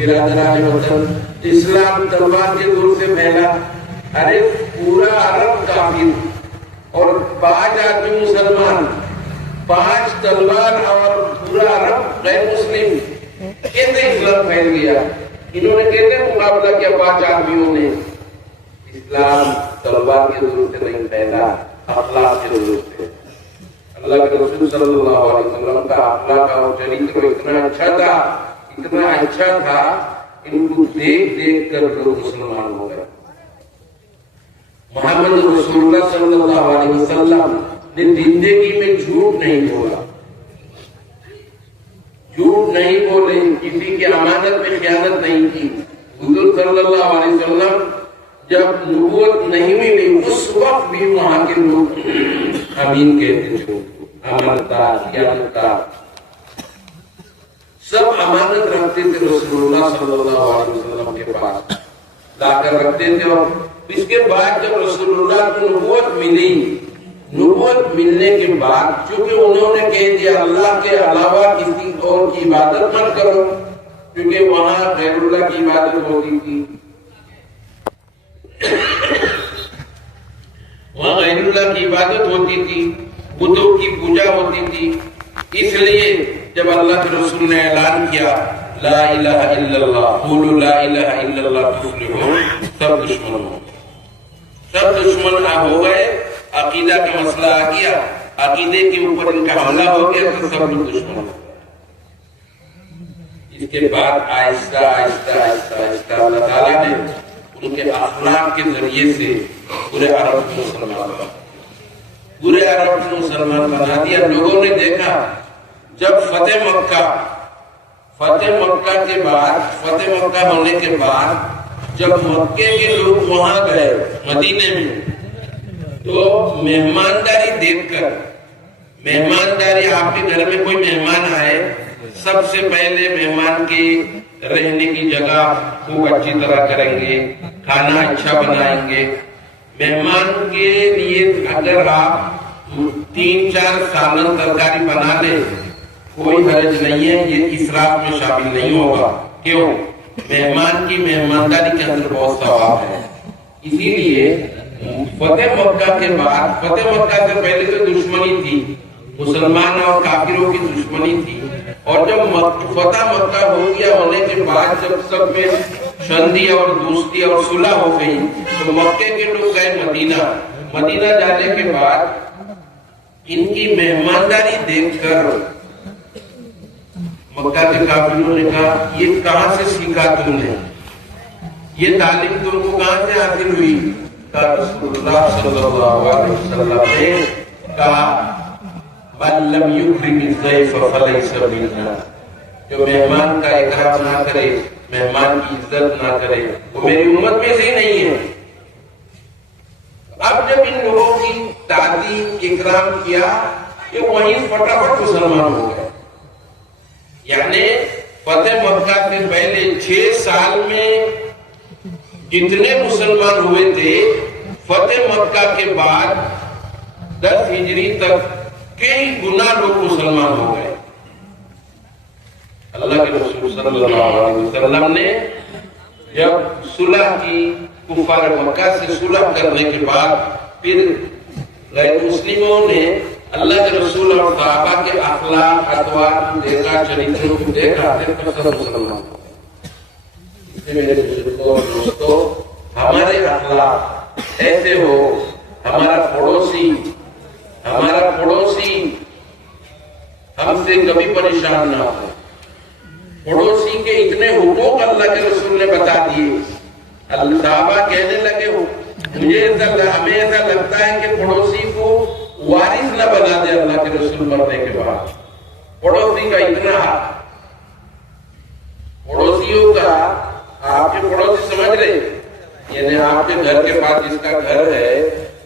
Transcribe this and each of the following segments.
برادران وطن، اسلام تلوار کے دور سے پھیلا. ارے پورا عرب کافر اور 5 آدمی مسلمان، 5 تلوار اور پورا عرب غیر مسلم، کیسے اسلام پھیل گیا؟ انہوں نے کیسے مقابلہ کیا 5 آدمیوں نے؟ اسلام تلوار کے دور سے نہیں پھیلا، اخلاق کے دور سے. اللہ کے رسول صلی اللہ علیہ وسلم کا اخلاق اور چریتر اتنا اچھا تھا، ان کو دیکھ دیکھ کر لوگ مسلمان ہو گئے. محمد رسول اللہ صلی اللہ علیہ وسلم نے زندگی میں جھوٹ نہیں بولا، جھوٹ نہیں بولے، کسی کی امانت میں خیانت نہیں کی. حضور صلی اللہ علیہ وسلم جب نبوت نہیں ملی اس وقت بھی وہاں کے لوگ امین کہتے تھے، امانتدار، خیانتدار، سب امانت رکھتے تھے. رسول اللہ صلی اللہ علیہ وسلم کے پاس لا کر رکھتے تھے. اور اس کے بعد جب رسول اللہ کو نبوت ملی، نبوت ملنے کے بعد چونکہ انہوں نے کہہ دیا اللہ کے علاوہ کسی اور کی عبادت مت کرو، کیونکہ وہاں غیر اللہ کی عبادت ہوتی تھی، وہاں غیر اللہ کی عبادت ہوتی تھی، بتوں کی پوجا ہوتی تھی. اس لیے جب اللہ کے رسول نے اعلان کیا لا الہ الا اللہ، قولوا لا الہ الا اللہ تفلحون، سب دشمن ہو گئے، سب دشمن ہو گئے. عقیدہ کا مسئلہ آ گیا، عقیدے کے اوپر ان کا حملہ ہو گیا تو سب لوگ دشمن ہو گئے. اس کے بعد آہستہ آہستہ آہستہ آہستہ اللہ تعالیٰ نے ان کے اخلاق کے ذریعے سے پورے عرب کو مسلمان بنا، پورے عرب کو مسلمان بنا دیا. لوگوں نے دیکھا جب فتح مکہ کے بعد، فتح مکہ ہونے کے بعد جب مکے کے لوگ وہاں گئے مدینے میں، تو مہمانداری دیکھ کر، مہمانداری آپ کے گھر میں کوئی مہمان آئے، سب سے پہلے مہمان کے رہنے کی جگہ خوب اچھی طرح کریں گے، کھانا اچھا بنائیں گے. مہمان کے لیے اگر آپ 3-4 سالن ترکاری بنا لیں کوئی حرج نہیں ہے، یہ اسراف میں شامل نہیں ہوگا. کیوں؟ مہمان کی مہمانداری کے اندر بہت ثواب ہے. اسی لیے فتح مکہ کے بعد، فتح مکہ سے پہلے تو دشمنی تھی، مسلمان اور کافروں کی دشمنی تھی. اور جب فتح مکہ ہو گیا ہونے کے بعد جب سب میں شندی اور دوستی اور صلح ہو گئی تو مکے کے لوگ گئے مدینہ. مدینہ جانے کے بعد ان کی مہمانداری دیکھ کر مکہ کے کافروں نے کہا یہ کہاں سے سیکھا تم نے، یہ تعلیم تم کو کہاں سے حاصل ہوئی؟ کہا رسول اللہ صلی اللہ علیہ وسلم نے کہا من لم یکرم الضیف فلیس منا، جو مہمان کا اکرام نہ کرے، مہمان کی عزت نہ کرے، وہ میری امت میں سے ہی نہیں ہے. اب جب ان لوگوں کی تعظیم اکرام کیا کہ وہیں فٹافٹ مسلمان ہو گئے. یعنی فتح مکہ سے پہلے 6 سال میں جتنے مسلمان ہوئے تھے، فتح مکہ کے بعد 10 ہجری تک کئی گنا لوگ مسلمان ہو گئے. اللہ کے رسول صلی اللہ علیہ وسلم نے جب صلح کی، کفار مکہ سے صلح کرنے کے بعد، پھر غیر مسلموں نے اللہ کے رسول اور صحابہ کے اخلاق، اطوار کو دیکھا، چریتروں کو دیکھا، پھر سب مسلمان ہو گئے. اس لیے میرے بزرگوں اور دوستوں، ہمارے اخلاق ایسے ہو، ہمارا پڑوسی ہم سے کبھی پریشان نہ ہو. پڑوسی کے اتنے حقوق اللہ کے رسول نے بتا دیے. صحابہ کہنے لگے ہو، ہمیں ایسا لگتا ہے کہ پڑوسی کو وارث نہ بنا دے اللہ کے رسول مرنے کے بعد. پڑوسی کا اتنا حق، پڑوسیوں کا، آپ کے پڑوسی سمجھ رہے، یعنی آپ کے گھر کے پاس جس کا گھر ہے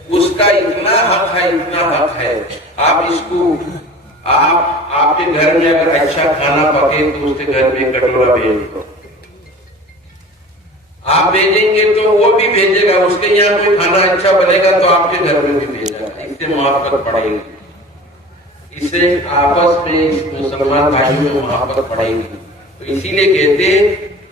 اس کا اتنا حق ہے، اتنا حق ہے. آپ اس کو، آپ کے گھر میں اگر اچھا کھانا پکے تو اس کے گھر میں کٹورا بھیج دو. آپ بھیجیں گے تو وہ بھی بھیجے گا، اس کے یہاں کوئی کھانا اچھا بنے گا تو آپ کے گھر میں بھی بھیجے گا. اس سے محبت پڑے گی، اس سے آپس میں مسلمان بھائیوں میں محبت پڑے گی. تو اسی لیے کہتے ہیں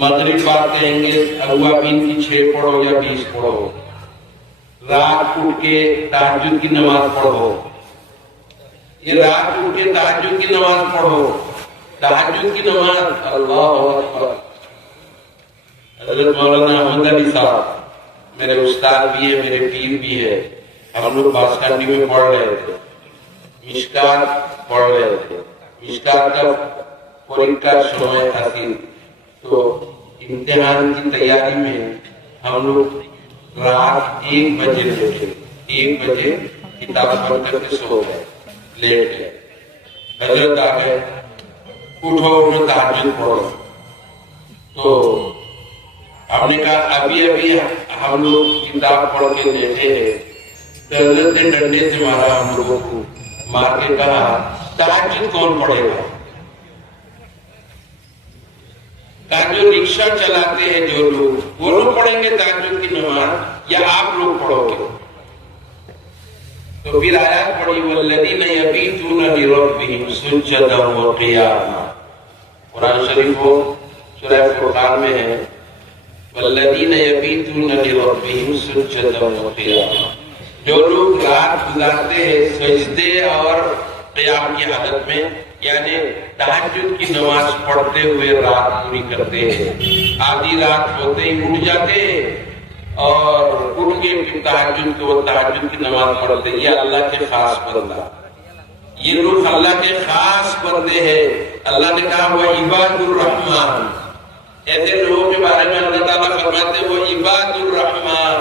مغرب بعد کہیں گے اوابین کی 6 پڑھو یا 20 پڑھو، رات اٹھ کے تہجد کی نماز پڑھو، یہ رات اٹھ کے تہجد کی نماز پڑھو، تہجد کی نماز اللہ اکبر۔ حضرت مولانا احمد علی صاحب میرے استاد بھی ہے، میرے پیر بھی ہے، ہم لوگ باسکانڈی میں پڑھ رہے تھے، مشکات پڑھ رہے تھے، مشکات کا پوریکا سمے حاصل، تو امتحان کی تیاری میں ہم لوگ رات 1 بجے بیٹھے، 1 بجے کتاب پڑھ کر کے سو گئے، لیٹ گئے، حضرت آ گئے اٹھو تہجد پڑھو، تو ہم نے کہا ابھی ہم لوگ کتاب پڑھ کے بیٹھے ہیں، تو حضرت نے ڈنڈے سے مارا ہم لوگوں کو، مار کے کہا تہجد کون پڑھے گا؟ کہا جو رکشہ چلاتے ہیں جو لوگ، وہ لوگ پڑھیں گے تہجد کی نماز یا آپ لوگ پڑھو گے؟ تو پھر آیات پڑھی والذین یبیتون لربہم سجدا وقیاما، قرآن شریف ہو سورہ فرقان میں ہے والذین یبیتون لربہم سجدا وقیاما، جو لوگ رات گزارتے ہیں سجدے اور قیام کی حالت میں، یعنی تہجد کی نماز پڑھتے ہوئے رات پوری کرتے ہیں، آدھی رات ہوتے ہی اٹھ جاتے ہیں اور اٹھ کے پھر تہجد کی نماز پڑھتے ہیں۔ یہ اللہ کے خاص بندہ، یہ لوگ اللہ کے خاص بندے ہیں۔ اللہ نے کہا وہ عباد الرحمن، ایسے لوگوں کے بارے میں اللہ تعالیٰ فرماتے ہیں وہ عباد الرحمن،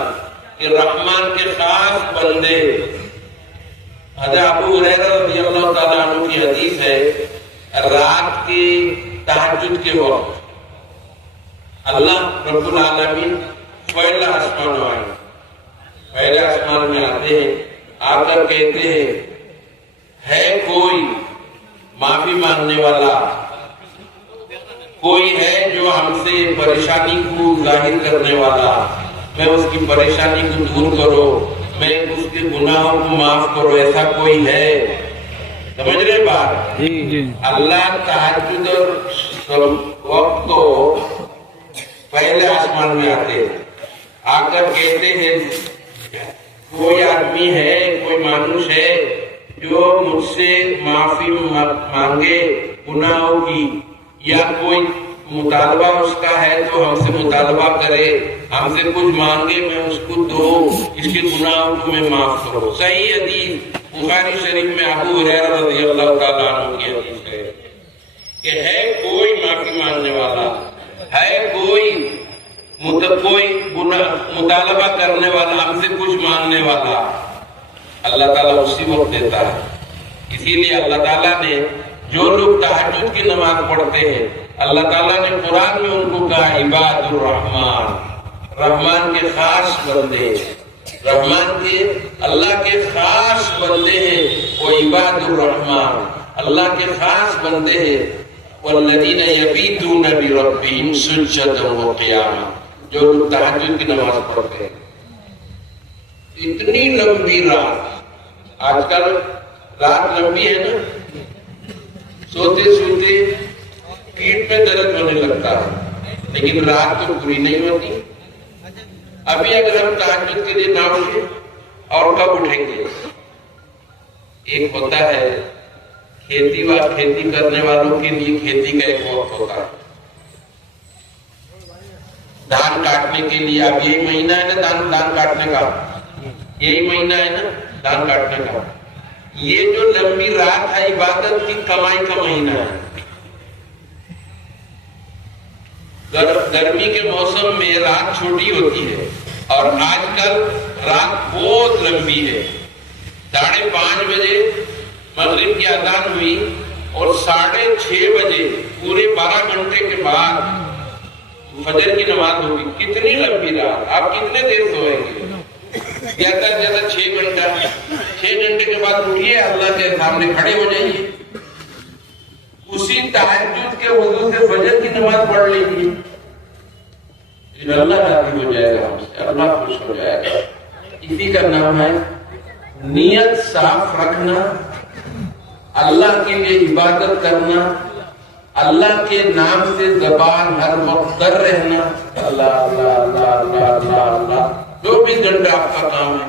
کہ رحمان کے خاص بندے۔ حضرت ابو ہریرہ رضی اللہ تعالیٰ عنہ کی حدیث ہے، رات کی تہجد کے وقت اللہ رب العالمین پہلا آسمان میں آتے ہیں، آ کر کہتے ہیں ہے کوئی معافی مانگنے والا، کوئی ہے جو ہم سے پریشانی کو ظاہر کرنے والا، میں اس کی پریشانی کو دور کرو، میں اس کے گناہوں کو معاف کرو، ایسا کوئی ہے؟ سمجھ رہے بات؟ اللہ تہجد اور وقت کو پہلے آسمان میں آتے ہیں، آ کر کہتے ہیں کوئی آدمی ہے، کوئی مانوس ہے جو مجھ سے معافی مانگے گناہوں کی، یا کوئی مطالبہ اس کا ہے تو ہم سے مطالبہ کرے، ہم سے کچھ مانگے میں اس کو دوں، اس کے گناہوں کو میں معاف کروں۔ صحیح حدیث بخاری شریف میں ابو ہریرہ رضی اللہ تعالیٰ عنہ کی حدیث ہے کہ ہے کوئی معافی مانگنے والا، ہے کوئی مطالبہ کرنے والا، ہم سے کچھ مانگنے والا، اللہ تعالیٰ اسی وقت دیتا ہے۔ اسی لیے اللہ تعالیٰ نے جو لوگ تہجد کی نماز پڑھتے ہیں، اللہ تعالیٰ نے قرآن میں ان کو کہا عباد الرحمن، رحمان کے خاص بندے، رحمان کے اللہ کے خاص بندے ہیں، وہ عباد الرحمن اللہ کے خاص بندے ہیں۔ والذین یبیتون لربہم سجدا وقیاما، جو لوگ تہجد کی نماز پڑھتے ہیں۔ اتنی لمبی رات، آج کل رات لمبی ہے نا، سوتے سوتے پیٹ میں درد ہونے لگتا ہے، لیکن رات تو پوری نہیں ہوتی۔ ابھی اگر ہم تہجد کے لیے نہ اٹھیں اور کب اٹھیں گے؟ ایک ہوتا ہے کھیتی کرنے والوں کے لیے کھیتی کا ایک وقت ہوتا ہے، دھان کاٹنے کے لیے۔ اب یہی مہینہ ہے نا دھان کاٹنے کا، یہی مہینہ ہے نا دھان کاٹنے کا۔ یہ جو لمبی رات ہے عبادت کی کمائی کا مہینہ ہے۔ گرمی کے موسم میں رات چھوٹی ہوتی ہے اور آج کل رات بہت لمبی ہے۔ 5:30 بجے مغرب کی اذان ہوئی اور 6:30 بجے پورے 12 گھنٹے کے بعد فجر کی نماز ہوگی۔ کتنی لمبی رات، آپ کتنے دیر سوئیں گے؟ زیادہ سے زیادہ 6 گھنٹہ۔ 6 گھنٹے کے بعد اٹھیے، اللہ کے سامنے کھڑے ہو جائیے، اسی تہجد کے وضو سے فجر کی نماز پڑھ لیجیے، اللہ راضی ہو جائے گا ہم سے، اللہ خوش ہو جائے گا۔ اسی کا نام ہے نیت صاف رکھنا، اللہ کے لیے عبادت کرنا، اللہ کے نام سے زبان ہر وقت کر رہنا، اللہ اللہ اللہ اللہ اللہ اللہ، 24 گھنٹہ آپ کا کام ہے۔